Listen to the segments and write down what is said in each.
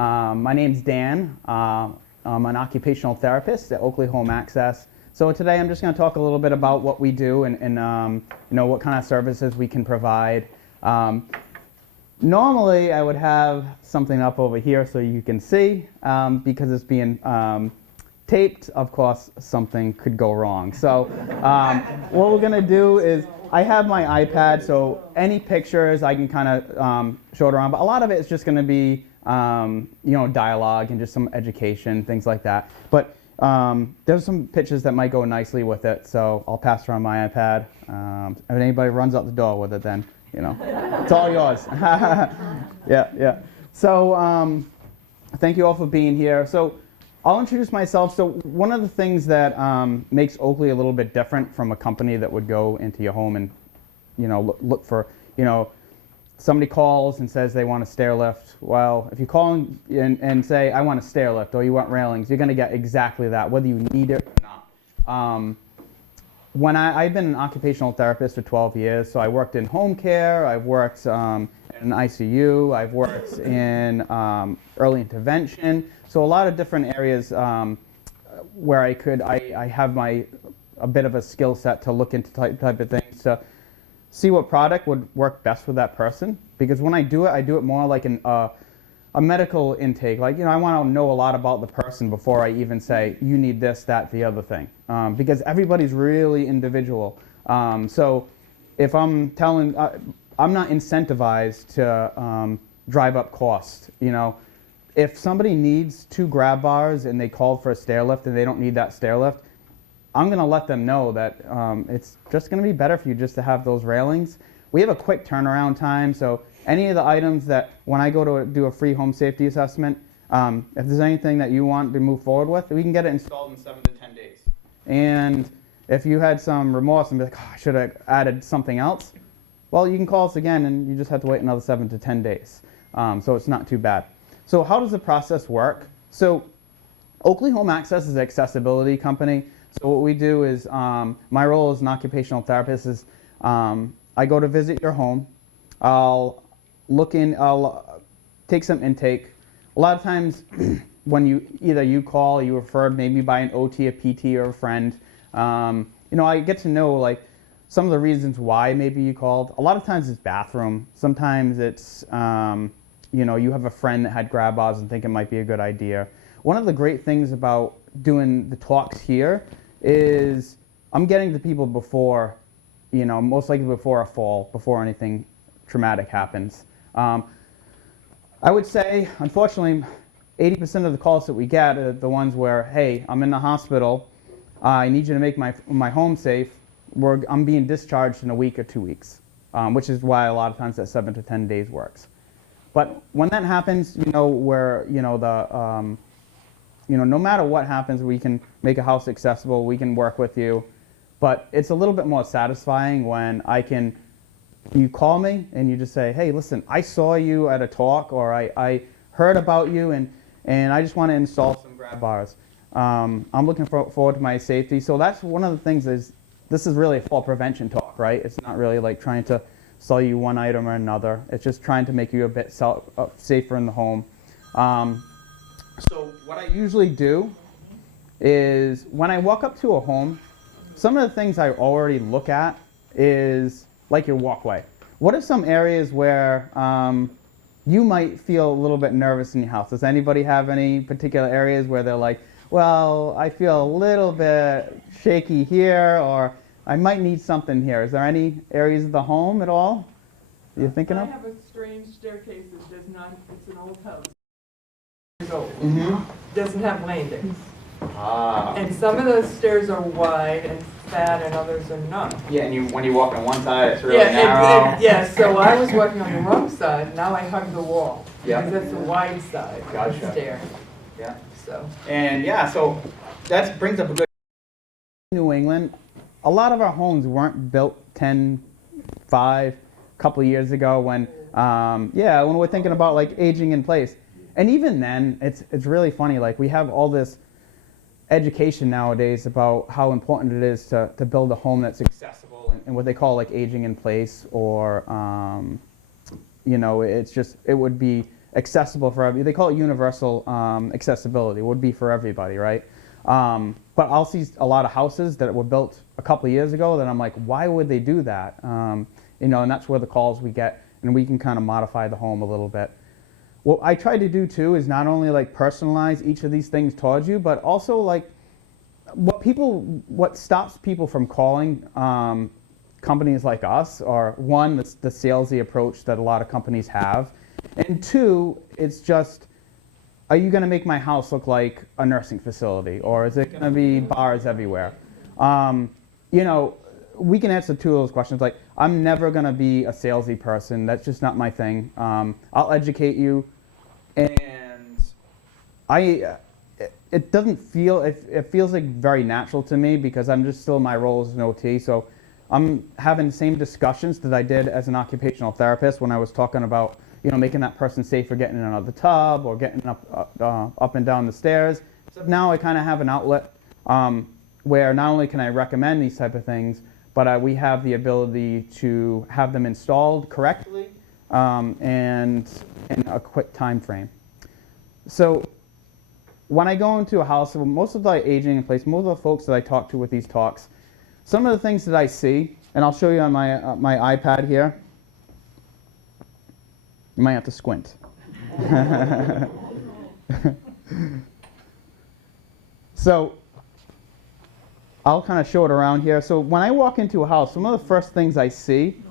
My name's Dan. I'm an occupational therapist at Oakley Home Access. So today I'm just going to talk a little bit about what we do and what kind of services we can provide. Normally I would have something up over here so you can see, because it's being taped. Of course, something could go wrong. So what we're going to do is, I have my iPad, so any pictures I can kind of show it around, but a lot of it is just going to be dialogue and just some education, things like that. But there's some pictures that might go nicely with it, so I'll pass around my iPad. If anybody runs out the door with it, then it's all yours. Yeah. So thank you all for being here. So I'll introduce myself. So one of the things that makes Oakley a little bit different from a company that would go into your home and look for, somebody calls and says they want a stair lift. Well, if you call and say, I want a stair lift or you want railings, you're going to get exactly that, whether you need it or not. I've been an occupational therapist for 12 years, so I worked in home care, I've worked in an ICU, I've worked in early intervention, so a lot of different areas where I have a bit of a skill set to look into type of things to see what product would work best for that person. Because when I do it more like a medical intake. Like, I want to know a lot about the person before I even say, you need this, that, the other thing. Because everybody's really individual. So if I'm telling, I'm not incentivized to drive up cost. If somebody needs 2 grab bars and they called for a stair lift and they don't need that stair lift, I'm going to let them know that it's just going to be better for you just to have those railings. We have a quick turnaround time, so any of the items that when I go to do a free home safety assessment, if there's anything that you want to move forward with, we can get it installed in 7 to 10 days. And if you had some remorse and be like, oh, I should have added something else, well, you can call us again and you just have to wait another 7 to 10 days. So it's not too bad. So how does the process work? So Oakley Home Access is an accessibility company. So what we do is, my role as an occupational therapist is, I go to visit your home. I'll take some intake. A lot of times when you call, you referred maybe by an OT, a PT, or a friend. I get to know like some of the reasons why maybe you called. A lot of times it's bathroom. Sometimes it's, you have a friend that had grab bars and think it might be a good idea. One of the great things about doing the talks here is I'm getting to people before, most likely before a fall, before anything traumatic happens. I would say, unfortunately, 80% of the calls that we get are the ones where, hey, I'm in the hospital, I need you to make my home safe, I'm being discharged in a week or 2 weeks, which is why a lot of times that 7 to 10 days works. But when that happens, where, no matter what happens, we can make a house accessible, we can work with you. But it's a little bit more satisfying when you call me and you just say, hey, listen, I saw you at a talk, or I heard about you and I just want to install some grab bars. I'm looking forward to my safety. So that's one of the things this is really a fall prevention talk, right? It's not really like trying to sell you one item or another. It's just trying to make you a bit safer in the home. So what I usually do is when I walk up to a home, some of the things I already look at is like your walkway. What are some areas where you might feel a little bit nervous in your house? Does anybody have any particular areas where they're like, well, I feel a little bit shaky here, or I might need something here? Is there any areas of the home at all you're thinking of? I have a strange staircase that does not, it's an old house. Doesn't have landings. And some of the stairs are wide and fat and others are not. Yeah, and when you walk on one side, it's really narrow. Yes, so I was walking on the wrong side, now I hug the wall. Yeah. Because that's the wide side of the stair. Yeah. So. And so that brings up a good New England. A lot of our homes weren't built 5 couple of years ago when we're thinking about like aging in place. And even then, it's really funny. Like, we have all this education nowadays about how important it is to build a home that's accessible and what they call like aging in place, or it would be accessible for everybody. They call it universal accessibility. It would be for everybody, right? But I'll see a lot of houses that were built a couple of years ago that I'm like, why would they do that? You know, and that's where the calls we get, and we can kind of modify the home a little bit. What I try to do too is not only like personalize each of these things towards you, but also like what stops people from calling companies like us are, one, the salesy approach that a lot of companies have, and two, it's just, are you going to make my house look like a nursing facility, or is it going to be bars everywhere? You know, we can answer two of those questions. Like, I'm never going to be a salesy person. That's just not my thing. I'll educate you, and it doesn't feel, it feels like very natural to me because I'm just still my role as an OT. So I'm having the same discussions that I did as an occupational therapist when I was talking about, you know, making that person safe for getting in and out of the tub or getting up and down the stairs. So now I kind of have an outlet where not only can I recommend these type of things, but we have the ability to have them installed correctly and in a quick time frame. So when I go into a house, most of the aging in place, most of the folks that I talk to with these talks, some of the things that I see, and I'll show you on my iPad here. You might have to squint. So I'll kind of show it around here. So when I walk into a house, some of the first things I see,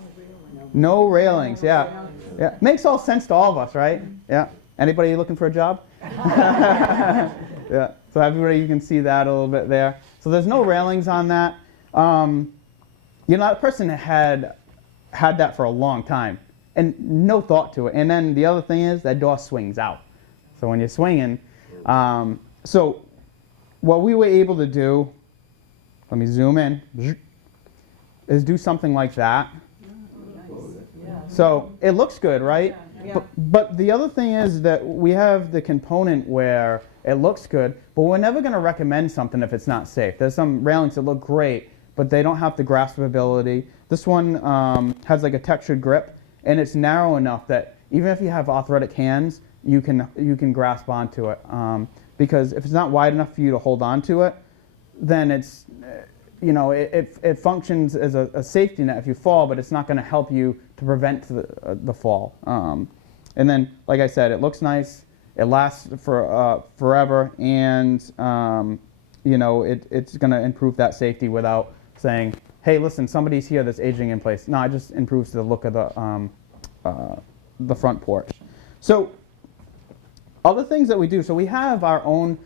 no railings. Yeah. Yeah. Makes all sense to all of us, right? Yeah. Anybody looking for a job? Yeah. So everybody, you can see that a little bit there. So there's no railings on that. You know, that person had that for a long time and no thought to it. And then the other thing is that door swings out. So when you're swinging, so what we were able to do, let me zoom in, is do something like that. So it looks good, right? But the other thing is that we have the component where it looks good, but we're never going to recommend something if it's not safe. There's some railings that look great, but they don't have the graspability. This one has like a textured grip, and it's narrow enough that even if you have arthritic hands, you can grasp onto it. Because if it's not wide enough for you to hold onto it, then it's, you know, it functions as a safety net if you fall, but it's not going to help you to prevent the fall. And then, like I said, it looks nice, it lasts for forever, and you know, it's going to improve that safety without saying, hey, listen, somebody's here that's aging in place. No, it just improves the look of the front porch. So other things that we do, so we have our own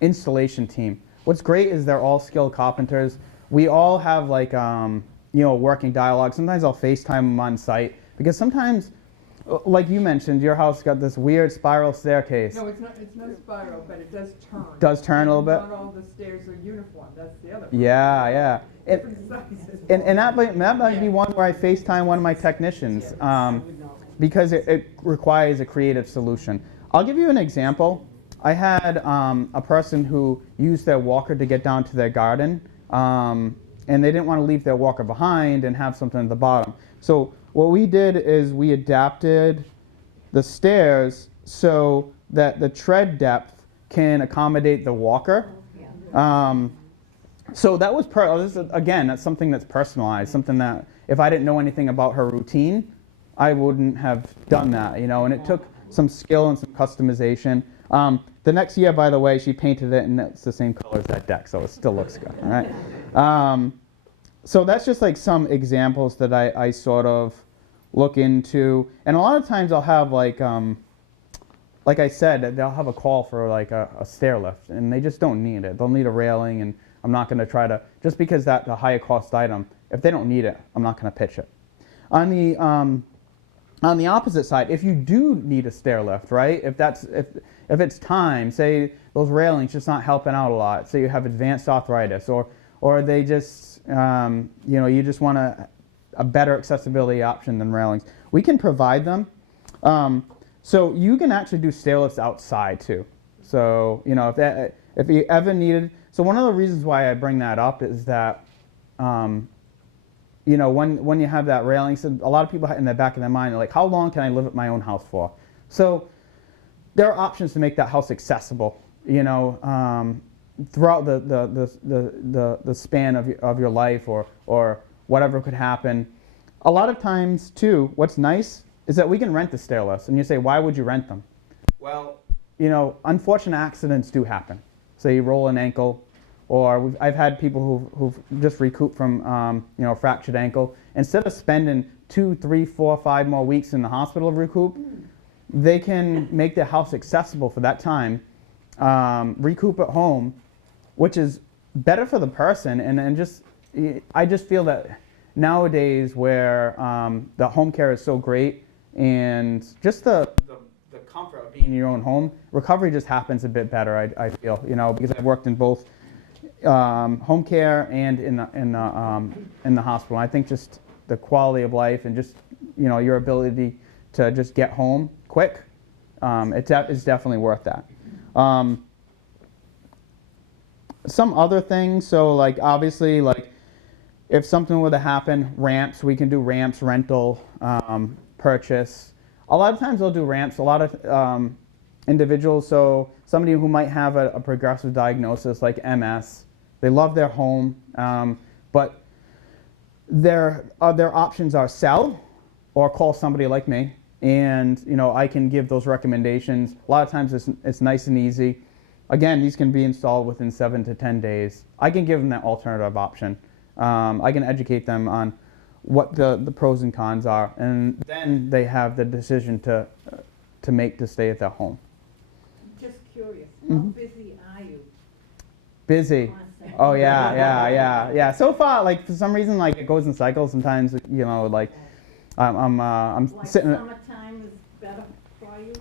installation team. What's great is they're all skilled carpenters. We all have like, you know, working dialogue. Sometimes I'll FaceTime them on site because sometimes, like you mentioned, your house got this weird spiral staircase. No, it's not spiral, but it does turn. Does turn a little bit? Not all the stairs are uniform. That's the other. Yeah, yeah. Different sizes. And that might be one where I FaceTime one of my technicians because it requires a creative solution. I'll give you an example. I had a person who used their walker to get down to their garden, and they didn't want to leave their walker behind and have something at the bottom. So what we did is we adapted the stairs so that the tread depth can accommodate the walker. So that was, again, that's something that's personalized, something that if I didn't know anything about her routine, I wouldn't have done that, you know, and it took some skill and some customization. The next year, by the way, she painted it, and it's the same color as that deck, so it still looks good, all right? So that's just like some examples that I sort of look into. And a lot of times I'll have like I said, they'll have a call for like a stair lift, and they just don't need it. They'll need a railing, and I'm not going to try to, just because that's a higher cost item, if they don't need it, I'm not going to pitch it. On the opposite side, if you do need a stair lift, right? If it's time, say those railings just not helping out a lot, say you have advanced arthritis, or they just, you know, you just want a better accessibility option than railings, we can provide them. So you can actually do stair lifts outside too. So, you know, if you ever needed, so one of the reasons why I bring that up is that, you know, when you have that railing, so a lot of people in the back of their mind are like, how long can I live at my own house for? So there are options to make that house accessible, throughout the span of your life or whatever could happen. A lot of times, too, what's nice is that we can rent the stair lifts. And you say, why would you rent them? Well, unfortunate accidents do happen. So you roll an ankle, or I've had people who've just recouped from, a fractured ankle. Instead of spending 2, 3, 4, 5 more weeks in the hospital to recoup, they can make their house accessible for that time, recoup at home, which is better for the person. And just, I just feel that nowadays where the home care is so great and just the comfort of being in your own home, recovery just happens a bit better, I feel, because I've worked in both home care and in the hospital. I think just the quality of life and just, your ability to just get home quick, it's definitely worth that. Some other things, so like obviously like if something were to happen, ramps, we can do ramps, rental, purchase. A lot of times they'll do ramps. A lot of individuals, so somebody who might have a progressive diagnosis like MS, they love their home, but their options are sell or call somebody like me, and I can give those recommendations. A lot of times it's nice and easy. Again, these can be installed within 7 to 10 days. I can give them that alternative option. I can educate them on what the pros and cons are, and then they have the decision to make to stay at their home. Just curious, how busy are you? Busy. Oh yeah. So far, like for some reason, like it goes in cycles. Sometimes, like I'm Like sitting. summertime is better for you?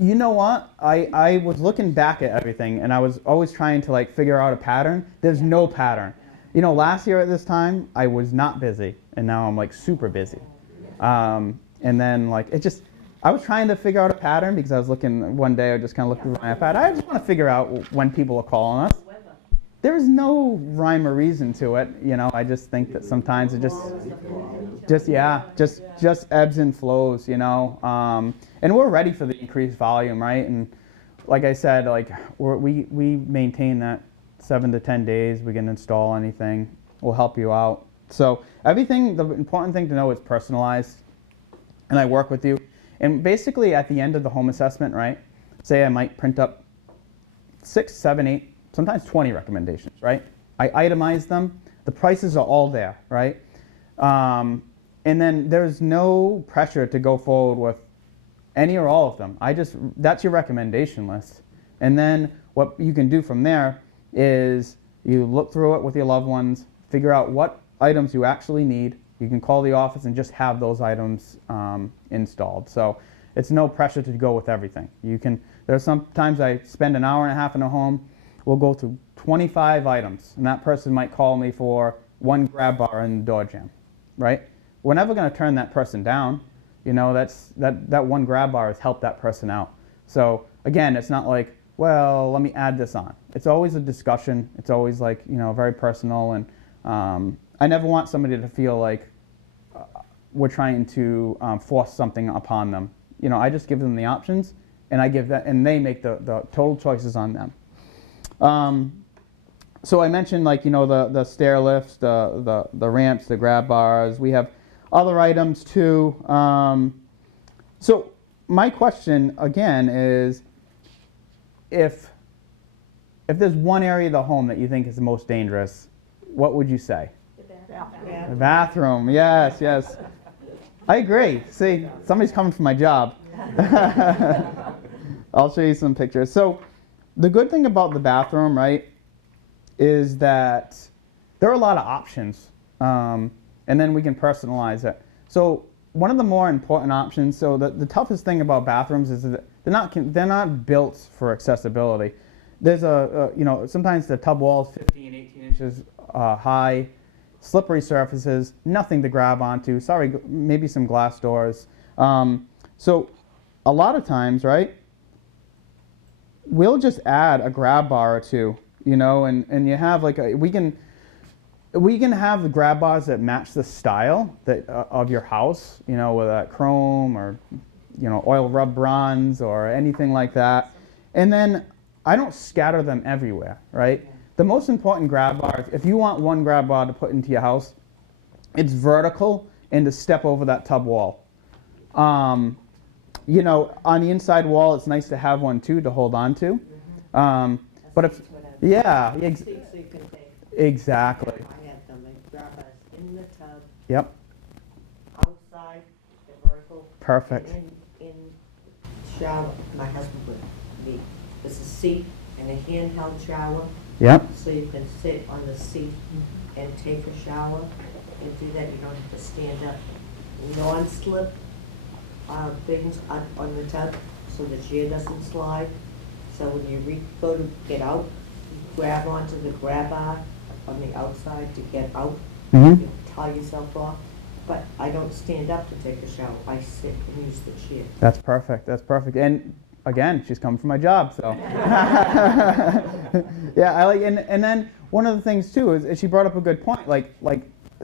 You know what? I was looking back at everything, and I was always trying to like figure out a pattern. There's no pattern. Last year at this time, I was not busy, and now I'm like super busy. And then like I was trying to figure out a pattern because I was looking one day. I just kind of looked through my iPad. I just want to figure out when people are calling us. There is no rhyme or reason to it. I just think that sometimes it just ebbs and flows. And we're ready for the increased volume, right? And like I said, like we maintain that 7 to 10 days. We can install anything. We'll help you out. So everything. The important thing to know is personalized, and I work with you. And basically, at the end of the home assessment, right? Say I might print up 6, 7, 8, sometimes 20 recommendations, right? I itemize them. The prices are all there, right? And then there's no pressure to go forward with any or all of them. That's your recommendation list. And then what you can do from there is you look through it with your loved ones, figure out what items you actually need. You can call the office and just have those items installed. So it's no pressure to go with everything. There's sometimes I spend an hour and a half in a home. We'll go through 25 items, and that person might call me for one grab bar and door jamb, right? We're never going to turn that person down. That one grab bar has helped that person out. So again, it's not like, well, let me add this on. It's always a discussion. It's always like, very personal, and I never want somebody to feel like we're trying to force something upon them. I just give them the options, and and they make the total choices on them. So I mentioned the stair lifts, the ramps, the grab bars. We have other items too. So my question again is, if there's one area of the home that you think is the most dangerous, what would you say? The bathroom. Yes. I agree. See, somebody's coming for my job. I'll show you some pictures. So the good thing about the bathroom, right, is that there are a lot of options, and then we can personalize it. So one of the more important options, so the toughest thing about bathrooms is that they're not built for accessibility. There's sometimes the tub wall's 15, 18 inches high, slippery surfaces, nothing to grab onto. Sorry, maybe some glass doors. So a lot of times, right, we'll just add a grab bar or two, and you have we can have the grab bars that match the style of your house, with that chrome or oil rub bronze or anything like that. And then I don't scatter them everywhere, right? The most important grab bar, if you want one grab bar to put into your house, it's vertical and to step over that tub wall. On the inside wall, it's nice to have one too to hold on to. But if, yeah, So you can take, exactly. I had them, like grab us in the tub, Yep, outside, the vertical. perfect. And in shower, my husband would be, there's a seat and a handheld shower, Yep, so you can sit on the seat and take a shower and do that, you don't have to stand up. Non-slip, things on the tub, so the chair doesn't slide. So when you go to get out, you grab onto the grab bar on the outside to get out. Mhm. You tie yourself off, but I don't stand up to take a shower, I sit and use the chair. that's perfect. That's perfect. And again, she's coming for my job, so. Yeah, I like, and then one of the things too is she brought up a good point, like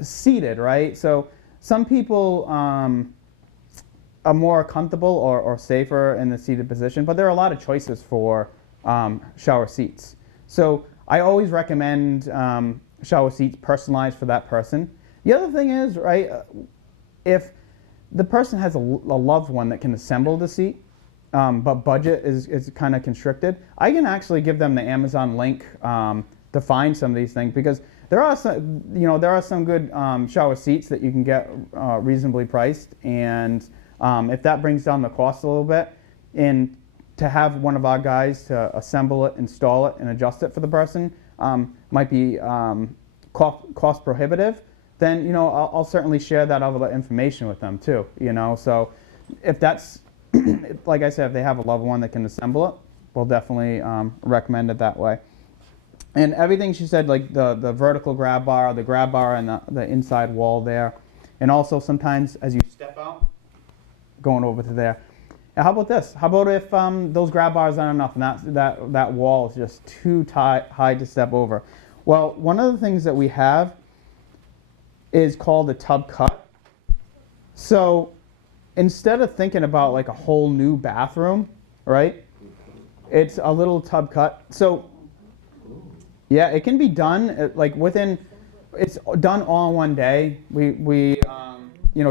seated, right? So some people are more comfortable or safer in the seated position, but there are a lot of choices for shower seats. So I always recommend shower seats personalized for that person. The other thing is, right, if the person has a loved one that can assemble the seat, but budget is kind of constricted, I can actually give them the Amazon link to find some of these things, because there are some good shower seats that you can get reasonably priced, and if that brings down the cost a little bit, and to have one of our guys to assemble it, install it, and adjust it for the person might be cost prohibitive, then I'll certainly share that other information with them too. So if that's like I said, if they have a loved one that can assemble it, we'll definitely recommend it that way. And everything she said, like the vertical grab bar, the grab bar, and the inside wall there, and also sometimes as you step out, going over to there. And how about this? How about if those grab bars aren't enough and that wall is just too high to step over? Well, one of the things that we have is called a tub cut. So instead of thinking about like a whole new bathroom, right? It's a little tub cut. So yeah, it can be done like it's done all in one day. We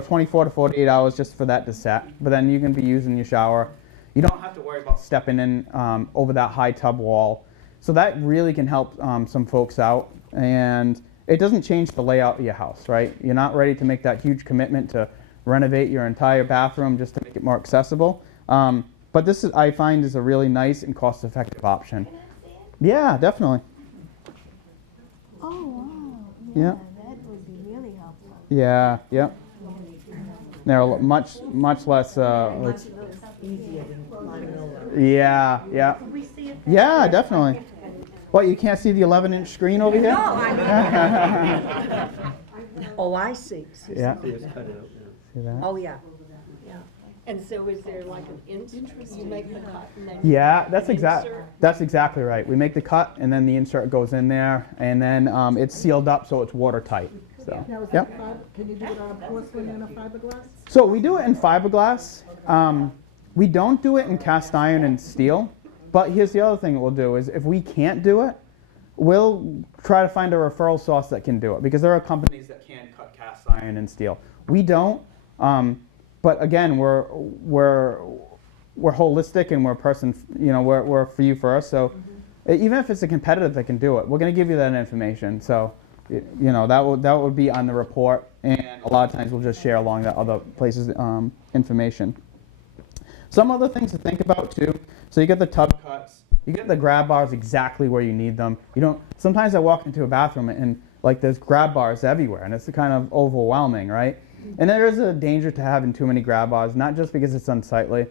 24 to 48 hours just for that to set. But then you can be using your shower. You don't have to worry about stepping in over that high tub wall. So that really can help some folks out. And it doesn't change the layout of your house, right? You're not ready to make that huge commitment to renovate your entire bathroom just to make it more accessible. But this I find is a really nice and cost-effective option. Yeah, definitely. Oh, wow. Yeah. That would be really helpful. Yeah, yep. They're much less. Much easier than climbing over. Yeah, yeah. Yeah, definitely. What, you can't see the 11-inch screen over here? Oh, I see. Yeah. They just cut it out now. See that? Oh, yeah. And so is there like an insert, you make the cut and then? Yeah, an insert? that's exactly right. We make the cut and then the insert goes in there, and then it's sealed up so it's watertight. So, Now, is yep. that can you do it on a porcelain and a fiberglass? So we do it in fiberglass. We don't do it in cast iron and steel. But here's the other thing that we'll do is if we can't do it, we'll try to find a referral source that can do it, because there are companies that can cut cast iron and steel. We don't. But again, we're holistic, and we're a person. We're for you first. So even if it's a competitor that can do it, we're going to give you that information. So that would be on the report, and a lot of times we'll just share along that other places information. Some other things to think about too. So you get the tub cuts, you get the grab bars exactly where you need them. Sometimes I walk into a bathroom and like there's grab bars everywhere, and it's kind of overwhelming, right? And there is a danger to having too many grab bars, not just because it's unsightly.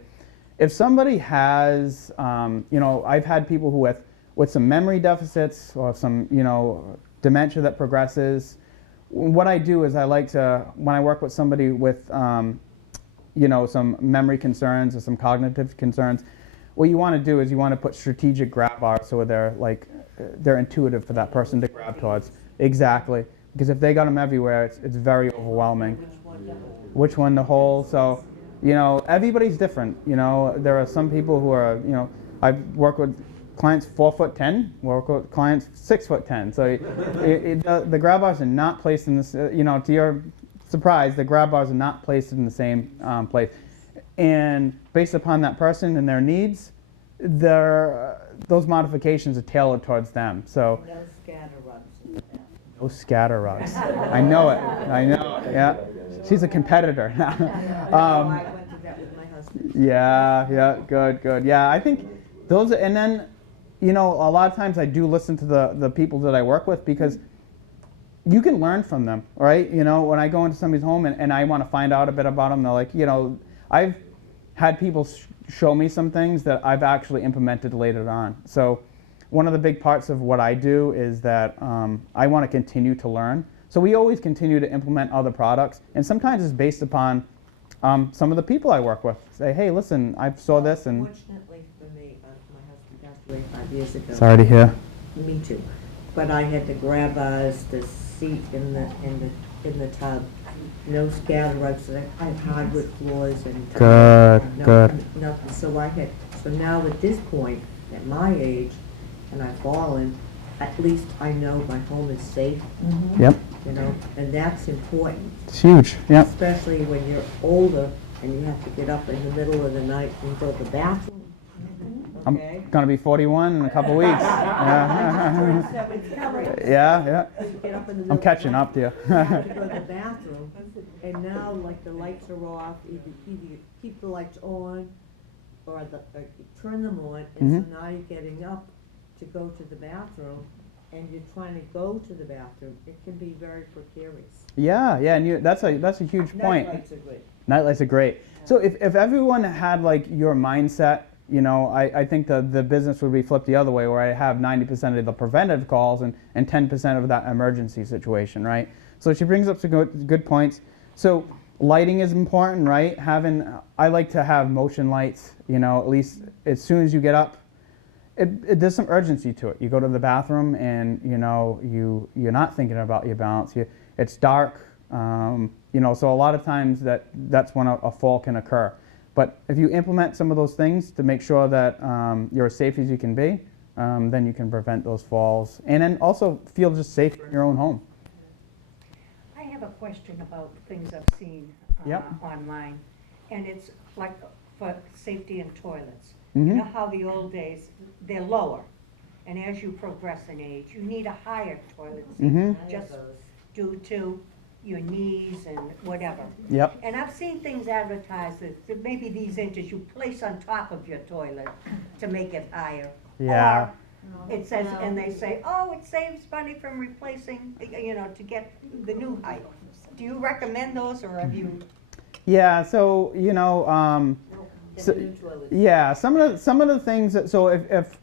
If somebody has, I've had people who with some memory deficits or some, dementia that progresses. What I do is I like to, when I work with somebody with, some memory concerns or some cognitive concerns, what you want to do is you want to put strategic grab bars so they're intuitive for that person to grab towards. Exactly. Because if they got them everywhere, it's very overwhelming. Which one to hold? So, You know, everybody's different. You know, there are some people who are, you know, I work with clients 4'10", work with clients 6'10". So the grab bars are not placed in this, you know, to your surprise, the grab bars are not placed in the same place. And based upon that person and their needs, those modifications are tailored towards them. So No scatter rugs in the bathroom. no scatter rugs. I know it. I know it. Yeah. She's a competitor. I went to that with my husband. Yeah, good. Yeah, I think those, and then, you know, a lot of times I do listen to the people that I work with because you can learn from them, right? You know, when I go into somebody's home and I want to find out a bit about them, they're like, you know, I've had people show me some things that I've actually implemented later on. So one of the big parts of what I do is that I want to continue to learn. So we always continue to implement other products, and sometimes it's based upon some of the people I work with. Say, hey, listen, I saw this, and Fortunately for me, my husband passed away 5 years ago. sorry to hear. Me too. But I had the grab bars, the seat in the tub, no scatter rugs, I had hardwood floors and. Good. Nothing, so now at this point, at my age, and I've fallen, at least I know my home is safe, Yep, you know, and that's important. it's huge. Yep. Especially when you're older and you have to get up in the middle of the night and go to the bathroom. I'm Okay? gonna be 41 in a couple weeks. Yeah. Yeah. Get up in the middle I'm of the catching night, up to you. you have to go to the bathroom, and now, like, the lights are off, either you keep the lights on, or you turn them on, and so now you're getting up to go to the bathroom, and you're trying to go to the bathroom, it can be very precarious. Yeah, and that's a huge point. Night lights are good. Nightlights are great. So if everyone had like your mindset, you know, I think the business would be flipped the other way, where I have 90% of the preventive calls and 10% of that emergency situation, right? So she brings up some good points. So lighting is important, right? I like to have motion lights, you know, at least as soon as you get up. There's some urgency to it. You go to the bathroom and, you know, you're not thinking about your balance. It's dark, you know, so a lot of times that's when a fall can occur. But if you implement some of those things to make sure that you're as safe as you can be, then you can prevent those falls. And then also feel just safe in your own home. I have a question about things I've seen Yep. online, and it's like for safety in toilets. Mhm. You know how the old days, they're lower, and as you progress in age, you need a higher toilet seat, Mhm. just due to your knees and whatever. Yep. And I've seen things advertised that maybe these inches you place on top of your toilet to make it higher. Yeah. Or it says, and they say, oh, it saves money from replacing, you know, to get the new height. Do you recommend those, or have you? Yeah. So you know, Get a new toilet. yeah. Some of the things that, so if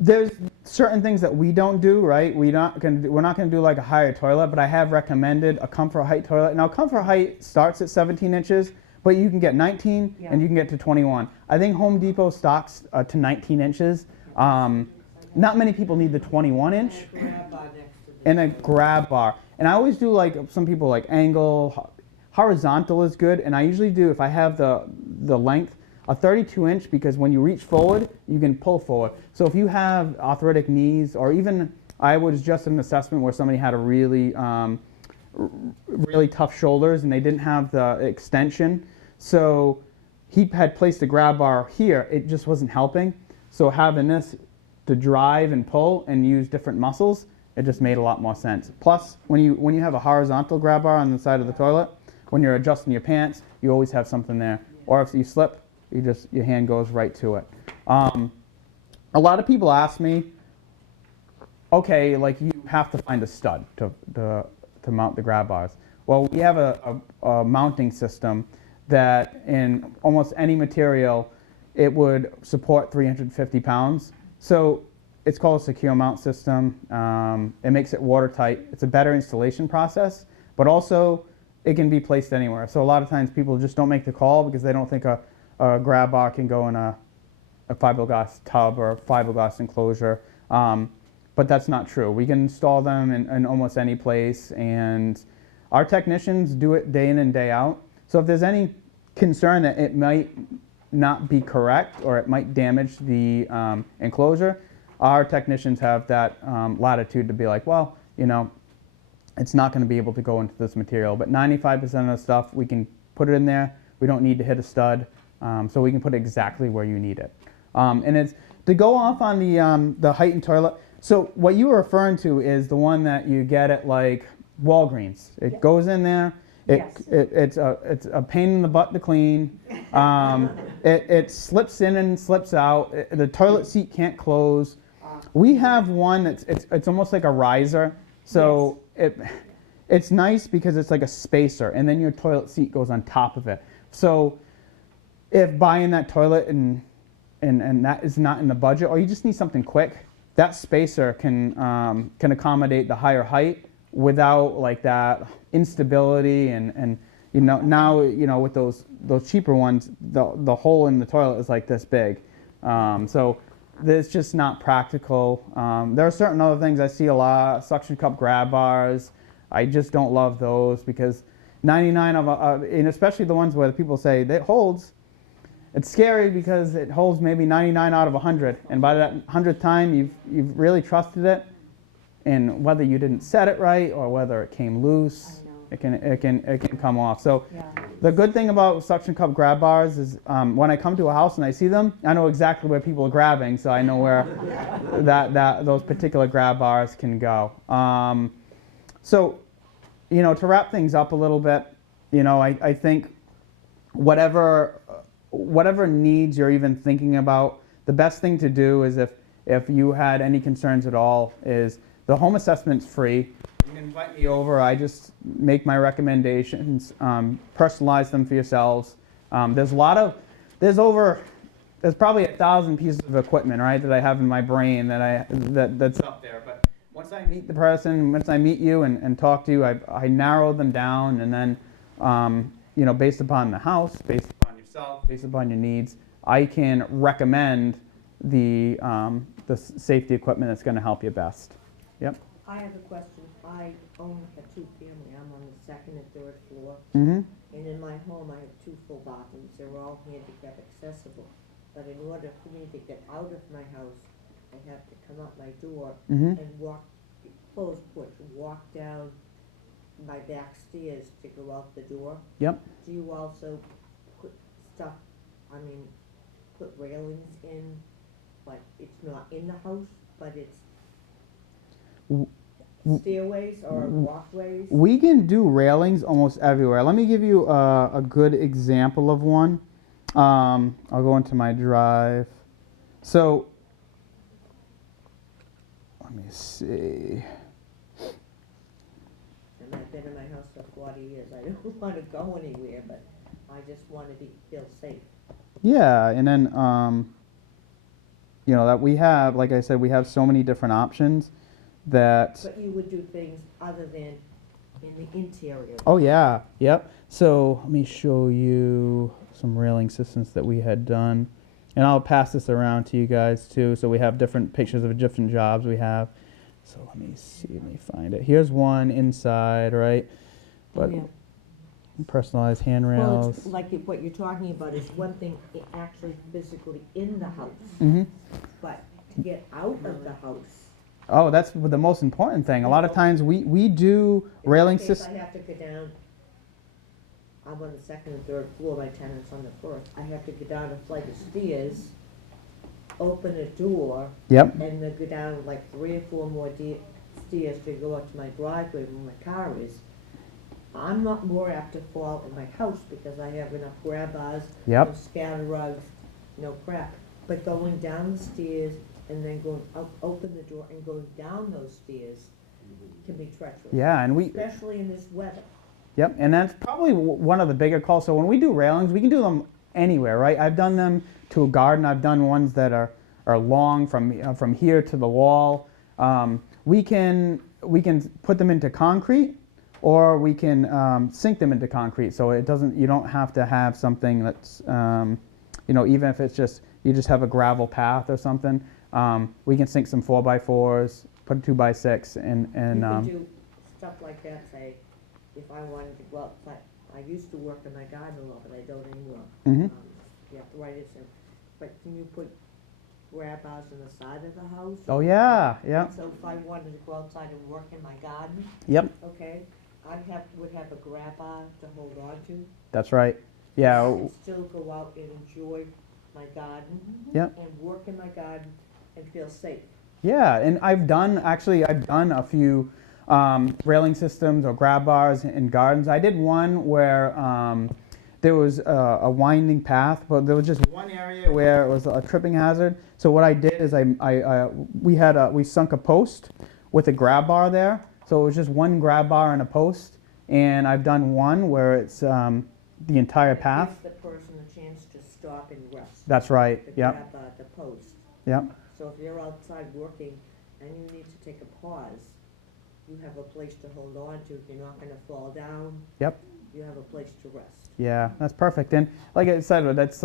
there's certain things that we don't do, right? We're not gonna do like a higher toilet, but I have recommended a comfort height toilet. Now comfort height starts at 17 inches, but you can get 19 and you can get to 21. I think Home Depot stocks to 19 inches. Not many people need the 21 inch. Grab bar next to the And a toilet. grab bar. And I always do like, some people like angle, horizontal is good, and I usually do, if I have the length, a 32 inch, because when you reach forward, you can pull forward. So if you have arthritic knees, or even, I was just in an assessment where somebody had a really, really tough shoulders and they didn't have the extension. So he had placed a grab bar here, it just wasn't helping. So having this to drive and pull and use different muscles, it just made a lot more sense. Plus, when you have a horizontal grab bar on the side of the toilet, when you're adjusting your pants, you always have something there. Or if you slip, your hand goes right to it. A lot of people ask me, okay, like you have to find a stud to mount the grab bars. Well, we have a mounting system that in almost any material, it would support 350 pounds. So it's called a secure mount system. It makes it watertight. It's a better installation process, but also it can be placed anywhere. So a lot of times people just don't make the call because they don't think a grab bar can go in a fiberglass tub or a fiberglass enclosure. But that's not true. We can install them in almost any place, and our technicians do it day in and day out. So if there's any concerned that it might not be correct or it might damage the enclosure, our technicians have that latitude to be like, well, you know, it's not going to be able to go into this material. But 95% of the stuff, we can put it in there. We don't need to hit a stud, so we can put it exactly where you need it. And it's to go off on the height and toilet. So what you were referring to is the one that you get at like Walgreens. It goes in there. It's a pain in the butt to clean. It slips in and slips out. The toilet seat can't close. We have one that's it's almost like a riser. So it's nice because it's like a spacer, and then your toilet seat goes on top of it. So if buying that toilet and that is not in the budget, or you just need something quick, that spacer can accommodate the higher height without like that instability and you know, now, you know, with those cheaper ones, the hole in the toilet is like this big. So it's just not practical. There are certain other things I see a lot, suction cup grab bars. I just don't love those because 99 and especially the ones where the people say it holds. It's scary because it holds maybe 99 out of 100, and by that 100th time, you've really trusted it. And whether you didn't set it right or whether it came loose, it can come off. So the good thing about suction cup grab bars is when I come to a house and I see them, I know exactly where people are grabbing, so I know where those particular grab bars can go. So, you know, to wrap things up a little bit, you know, I think whatever needs you're even thinking about, the best thing to do is if you had any concerns at all is the home assessment's free. You can invite me over. I just make my recommendations, personalize them for yourselves. There's probably 1,000 pieces of equipment, right, that I have in my brain that's up there. But once I meet the person, once I meet you and talk to you, I narrow them down, and then you know, based upon the house, based upon yourself, based upon your needs, I can recommend the safety equipment that's going to help you best. Yep. I have a question. I own a two-family. I'm on the second and third floor. Mm-hmm. And in my home, I have 2 full bathrooms. They're all handicap accessible. But in order for me to get out of my house, I have to come out my door Mm-hmm. and walk down my back stairs to go out the door. Yep. Do you also put railings in, like it's not in the house, but it's stairways or walkways? We can do railings almost everywhere. Let me give you a good example of one. I'll go into my drive. So, let me see. And I've been in my house for 40 years. I don't want to go anywhere, but I just want to feel safe. Yeah, and then, you know, that we have, like I said, we have so many different options that... But you would do things other than in the interior. Oh, yeah, yep. So let me show you some railing systems that we had done. And I'll pass this around to you guys, too, so we have different pictures of different jobs we have. So let me see, let me find it. Here's one inside, right? But Yeah. personalized Well, handrails. it's like what you're talking about is one thing actually physically in the house, Mm-hmm. but to get out of the house. Oh, that's the most important thing. A lot of times we do railing In my case, systems. I have to go down, I'm on the second and third floor, my tenant's on the first. I have to go down a flight of stairs, open a door, Yep. and then go down like 3 or 4 more stairs to go up to my driveway where my car is. I'm not more apt to fall in my house because I have enough grab bars, Yep. no scatter rugs, no crap. But going down the stairs and then going up, open the door and going down those stairs can be treacherous. Yeah, and Especially in this weather. Yep, and that's probably one of the bigger calls. So when we do railings, we can do them anywhere, right? I've done them to a garden. I've done ones that are long from here to the wall. We can put them into concrete, or we can sink them into concrete. So it doesn't. You don't have to have something that's you know, even if it's just you just have a gravel path or something. We can sink some 4x4s, put a 2x6, and You can do stuff like that, say, if I wanted to go outside, I used to work in my garden a lot, but I don't anymore. Mhm. Yeah, right, but can you put grab bars on the side of the house? Oh yeah, yeah, So if I wanted to go outside and work in my garden, yep, okay, would have a grab bar to hold on to. that's right. Yeah, And still go out and enjoy my garden. Yep. And work in my garden and feel safe. yeah, and I've done a few railing systems or grab bars in gardens. I did one where there was a winding path, but there was just one area where it was a tripping hazard. So what I did is we sunk a post with a grab bar there. So it was just one grab bar and a post. And I've done one where it's the entire path. Gives the person a chance to stop and rest. That's right. To Yep. grab the post. Yep. So if you're outside working and you need to take a pause, you have a place to hold on to. You're not gonna fall down. Yep. You have a place to rest. Yeah, that's perfect. And like I said, that's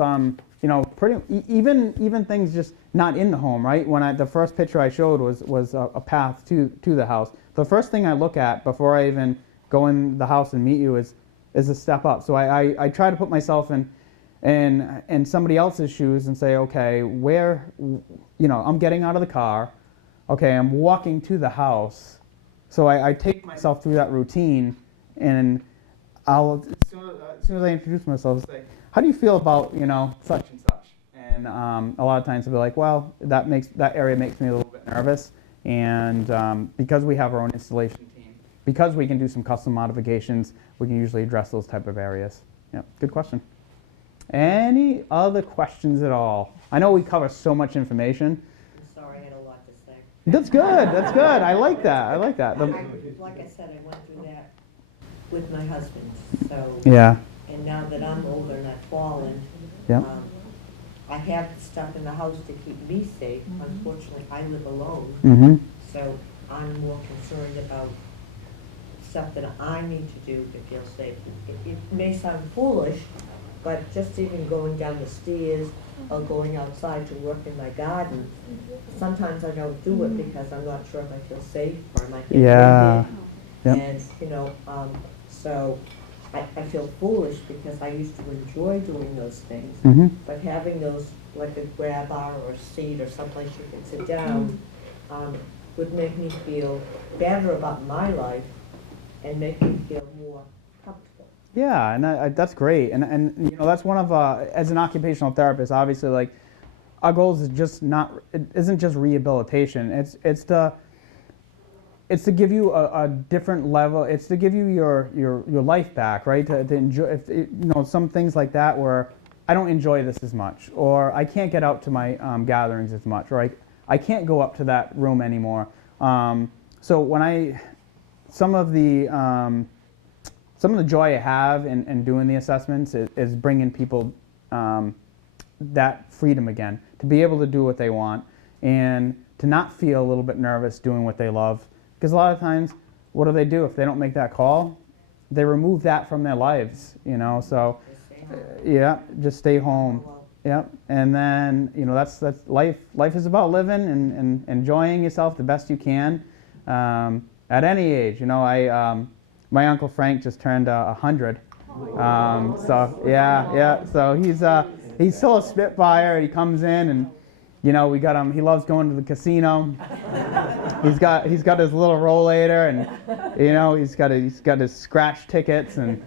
even things just not in the home, right? The first picture I showed was a path to the house. The first thing I look at before I even go in the house and meet you is a step up. So I try to put myself in somebody else's shoes and say, okay, I'm getting out of the car, okay, I'm walking to the house. So I take myself through that routine, and as soon as I introduce myself, say, how do you feel about, such and such? And a lot of times they'll be like, well, that area makes me a little bit nervous. And because we have our own installation team, because we can do some custom modifications, we can usually address those type of areas. Yeah, good question. Any other questions at all? I know we cover so much information. I'm sorry, I had a lot to say. That's good. That's good. I like that. Like I said, I went through that with my husband, so. Yeah. And now that I'm older and I've fallen, Yeah. I have stuff in the house to keep me safe. Unfortunately, I live alone, Mm-hmm. so I'm more concerned about stuff that I need to do to feel safe. It may sound foolish, but just even going down the stairs or going outside to work in my garden, sometimes I don't do it because I'm not sure if I feel safe or I might get Yeah. winded. Yep. And, so I feel foolish because I used to enjoy doing those things. Mm-hmm. But having those, like a grab bar or a seat or someplace you can sit down, would make me feel better about my life and make me feel more comfortable. Yeah, and that's great. And that's one of as an occupational therapist, obviously, like our goal is just it isn't just rehabilitation. It's to give you a different level. It's to give you your life back, right? To enjoy, some things like that where I don't enjoy this as much, or I can't get out to my gatherings as much, or I can't go up to that room anymore. So when some of the joy I have in doing the assessments is bringing people that freedom again, to be able to do what they want and to not feel a little bit nervous doing what they love. Because a lot of times, what do? If they don't make that call, they remove that from their lives, so yeah, just stay home. Yep. And then, that's life. Life is about living and enjoying yourself the best you can at any age. My Uncle Frank just turned 100. So yeah. So he's still a Spitfire. He comes in and, we got him. He loves going to the casino. He's got his little rollator, and he's got his scratch tickets, and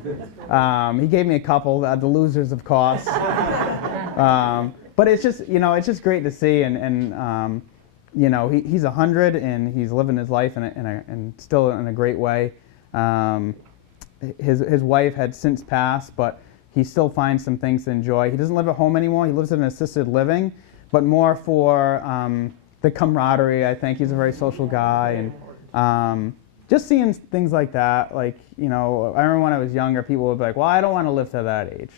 he gave me a couple, the losers, of course. But it's just great to see, and he's 100 and he's living his life and still in a great way. His wife had since passed, but he still finds some things to enjoy. He doesn't live at home anymore. He lives in assisted living, but more for the camaraderie. I think he's a very social guy, and just seeing things like that. Like, I remember when I was younger, people would be like, well, I don't want to live to that age.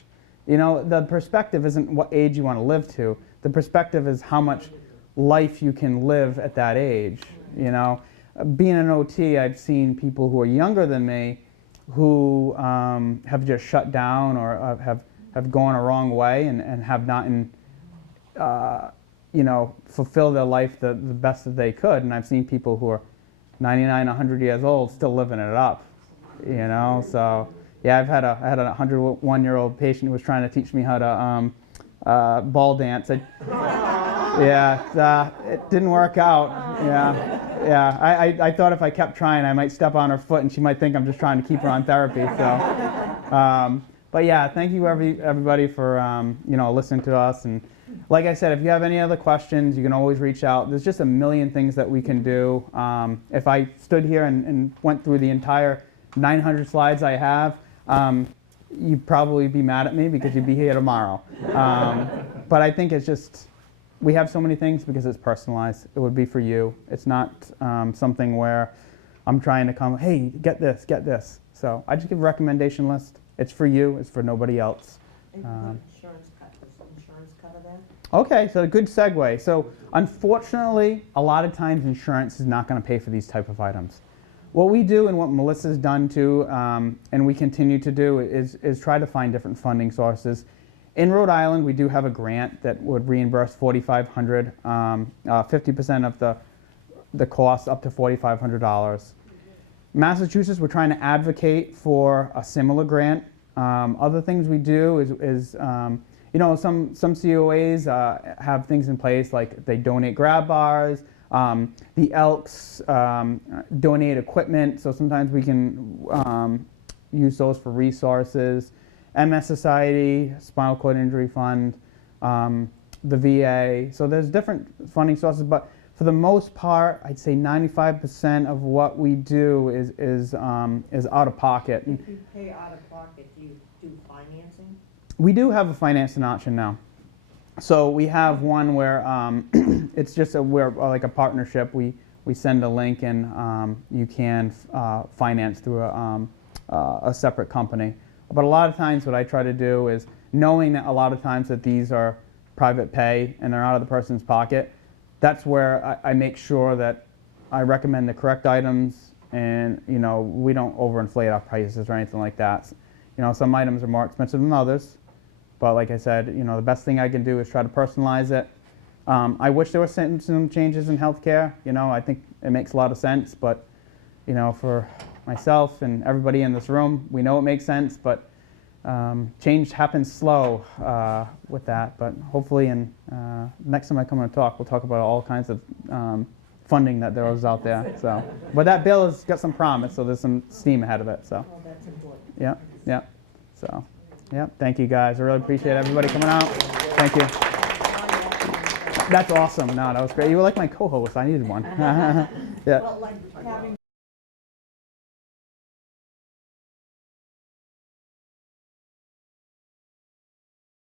The perspective isn't what age you want to live to. The perspective is how much life you can live at that age. Being an OT, I've seen people who are younger than me who have just shut down or have gone a wrong way and have not fulfill their life the best that they could. And I've seen people who are 99, 100 years old still living it up. you know. So yeah, I had a 101-year-old patient who was trying to teach me how to ball dance. Yeah, it didn't work out. Yeah. I thought if I kept trying, I might step on her foot, and she might think I'm just trying to keep her on therapy. So, but yeah, thank you everybody for listening to us. And like I said, if you have any other questions, you can always reach out. There's just a million things that we can do. If I stood here and went through the entire 900 slides I have, you'd probably be mad at me because you'd be here tomorrow. But I think it's just, we have so many things because it's personalized. It would be for you. It's not something where I'm trying to come, hey, get this, get this. So I just give a recommendation list. It's for you. It's for nobody else. Insurance cut, does insurance cover that? Okay, so a good segue. So unfortunately, a lot of times insurance is not going to pay for these type of items. What we do and what Melissa's done too, and we continue to do, is try to find different funding sources. In Rhode Island, we do have a grant that would reimburse $4,500, 50% of the cost up to $4,500. Massachusetts, we're trying to advocate for a similar grant. Other things we do is some COAs have things in place like they donate grab bars. The Elks donate equipment, so sometimes we can use those for resources. MS Society, Spinal Cord Injury Fund, the VA. So there's different funding sources, but for the most part, I'd say 95% of what we do is out of pocket. If you pay out of pocket, do you do financing? We do have a financing option now. So we have one where it's just we're like a partnership. We send a link and you can finance through a separate company. But a lot of times what I try to do is, knowing that a lot of times that these are private pay and they're out of the person's pocket, that's where I make sure that I recommend the correct items, and we don't overinflate our prices or anything like that. Some items are more expensive than others, but like I said, the best thing I can do is try to personalize it. I wish there were some changes in healthcare. I think it makes a lot of sense, but for myself and everybody in this room, we know it makes sense, but change happens slow with that. But hopefully, next time I come and talk, we'll talk about all kinds of funding that there is out there. So, but that bill has got some promise, so there's some steam ahead of it. So, Oh, that's important. yeah. So, yeah. Thank you guys. I really appreciate everybody coming out. Thank you. That's awesome. No, that was great. You were like my co-host. I needed one. Yeah. Well, like having